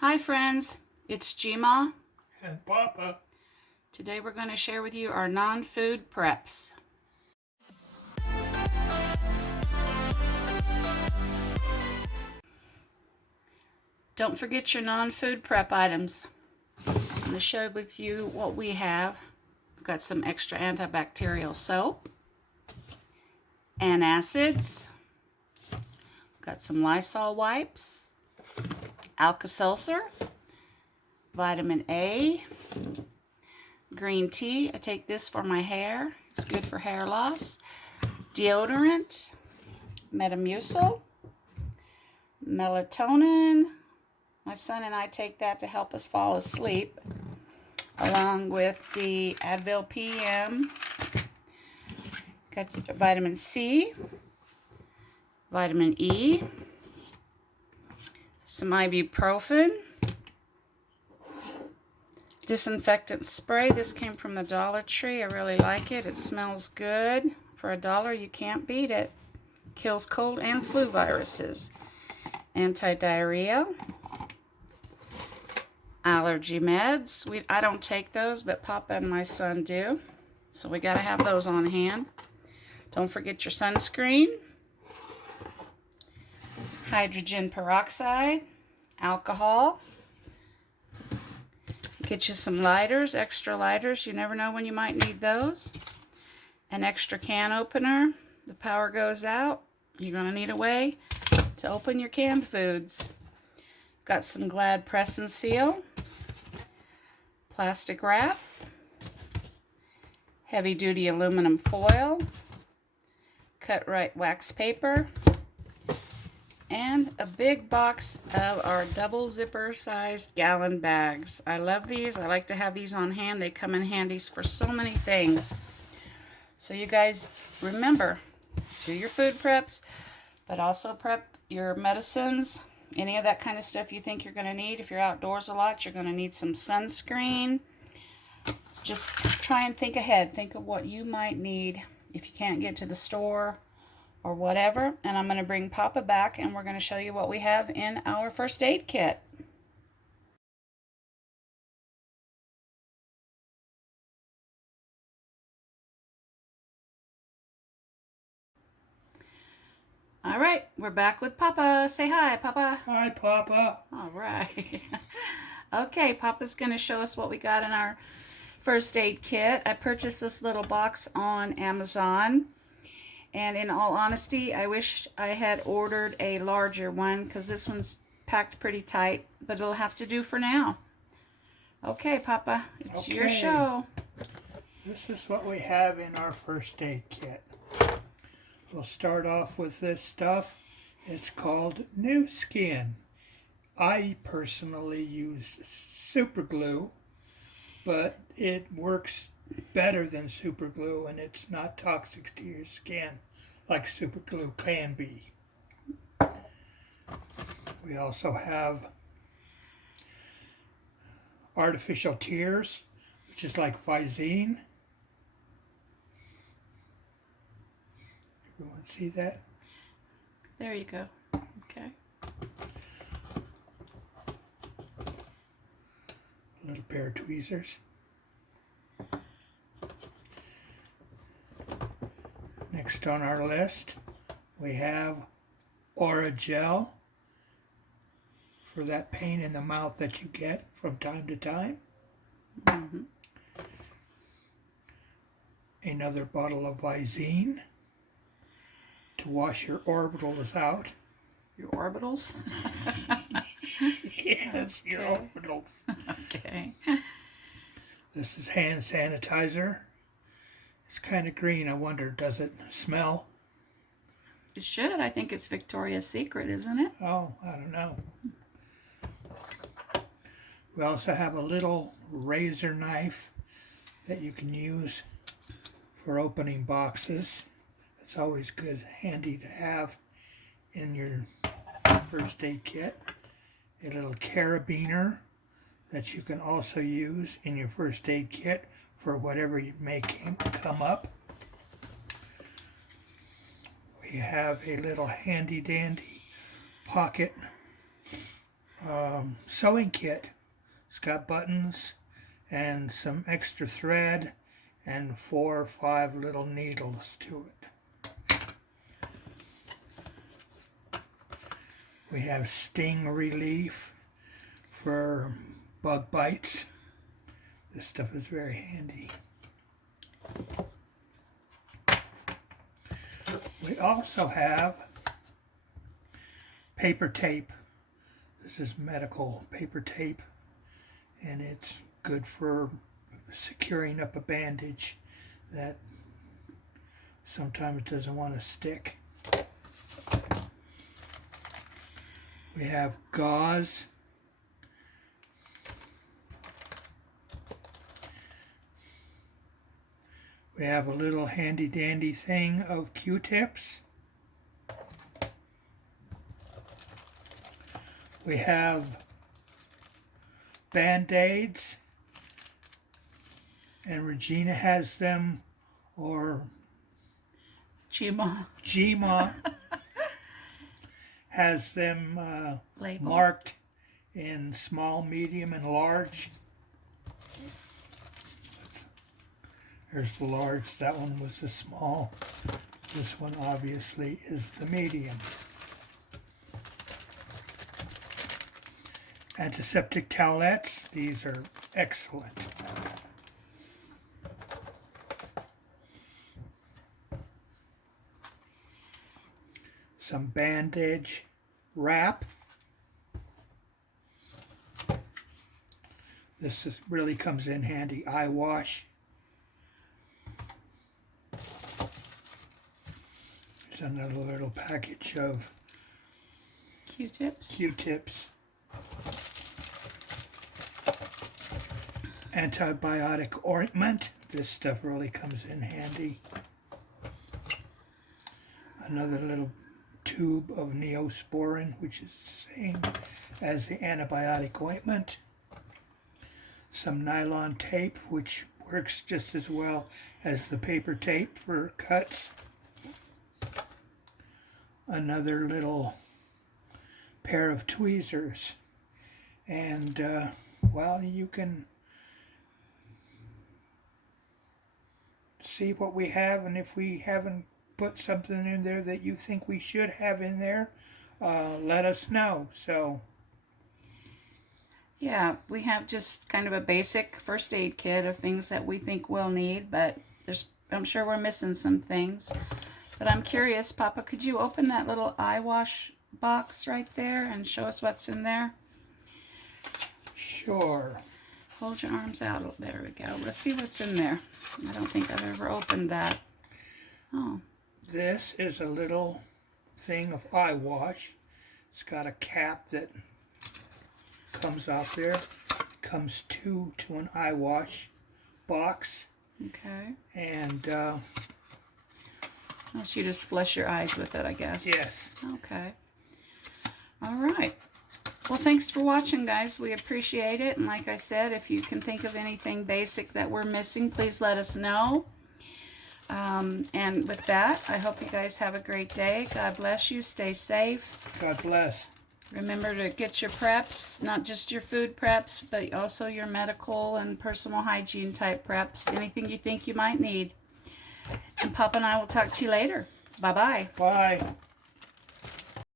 Hi friends, it's Gma. And Papa. Today we're going to share with you our non-food preps. Don't forget your non-food prep items. I'm going to share with you what we have. We've got some extra antibacterial soap, antacids, got some Lysol wipes, Alka-Seltzer, vitamin A, green tea. I take this for my hair. It's good for hair loss. Deodorant, Metamucil, melatonin. My son and I take that to help us fall asleep, along with the Advil PM. Got vitamin C, vitamin E, some ibuprofen, disinfectant spray. This came from the Dollar Tree. I really like it. It smells good. For $1, you can't beat it. Kills cold and flu viruses. Anti-diarrhea. Allergy meds. I don't take those, but Papa and my son do. So we got to have those on hand. Don't forget your sunscreen. Hydrogen peroxide. Alcohol. Get you some lighters, extra lighters. You never know when you might need those. An extra can opener. The power goes out. You're going to need a way to open your canned foods. Got some Glad Press and Seal. Plastic wrap. Heavy duty aluminum foil. Cut right wax paper. And a big box of our double zipper sized gallon bags. I love these. I like to have these on hand. They come in handy for so many things. So you guys remember, do your food preps, but also prep your medicines, any of that kind of stuff you think you're going to need. If you're outdoors a lot, you're going to need some sunscreen. Just try and think ahead. Think of what you might need if you can't get to the store or whatever. And I'm going to bring Papa back and we're going to show you what we have in our first aid kit. All right, we're back with Papa. Say hi, Papa. Hi, Papa. All right. Okay, Papa's going to show us what we got in our first aid kit. I purchased this little box on Amazon. And in all honesty, I wish I had ordered a larger one because this one's packed pretty tight, but it'll have to do for now. Okay, Papa, it's your show. This is what we have in our first aid kit. We'll start off with this stuff. It's called New Skin. I personally use super glue, but it works better than super glue and it's not toxic to your skin like super glue can be. We also have artificial tears, which is like Visine. Everyone see that? There you go. Okay. A little pair of tweezers. Next on our list, we have Aura Gel for that pain in the mouth that you get from time to time. Mm-hmm. Another bottle of Visine to wash your orbitals out. Your orbitals? Yes, your orbitals. Okay. This is hand sanitizer. It's kind of green. I wonder, does it smell? It should. I think it's Victoria's Secret, isn't it? Oh, I don't know. We also have a little razor knife that you can use for opening boxes. It's always good, handy to have in your first aid kit. A little carabiner that you can also use in your first aid kit for whatever you may come up. We have a little handy dandy pocket sewing kit. It's got buttons and some extra thread and 4 or 5 little needles to it. We have sting relief for bug bites. This stuff is very handy. We also have paper tape. This is medical paper tape, and it's good for securing up a bandage that sometimes doesn't want to stick. We have gauze. We have a little handy dandy thing of Q-tips. We have Band-Aids, and Regina has them, or Gma has them marked in small, medium, and large. There's the large. That one was the small. This one obviously is the medium. Antiseptic towelettes. These are excellent. Some bandage wrap. This really comes in handy. Eye wash. There's another little package of Q-tips. Antibiotic ointment. This stuff really comes in handy. Another little tube of Neosporin, which is the same as the antibiotic ointment. Some nylon tape, which works just as well as the paper tape for cuts. Another little pair of tweezers. And, well, you can see what we have, and if we haven't put something in there that you think we should have in there, let us know. So yeah, we have just kind of a basic first aid kit of things that we think we'll need, but I'm sure we're missing some things. But I'm curious, Papa, could you open that little eye wash box right there and show us what's in there? Sure. Hold your arms out. There we go. Let's see what's in there. I don't think I've ever opened that. Oh. This is a little thing of eye wash. It's got a cap that comes out there. It comes to an eye wash box. Okay. And so you just flush your eyes with it, I guess. yes. Okay. All right. Well, thanks for watching, guys. We appreciate it. And like I said, if you can think of anything basic that we're missing, please let us know. And with that, I hope you guys have a great day. God bless you. Stay safe. God bless. Remember to get your preps, not just your food preps, but also your medical and personal hygiene type preps. Anything you think you might need. And Papa and I will talk to you later. Bye-bye. Bye.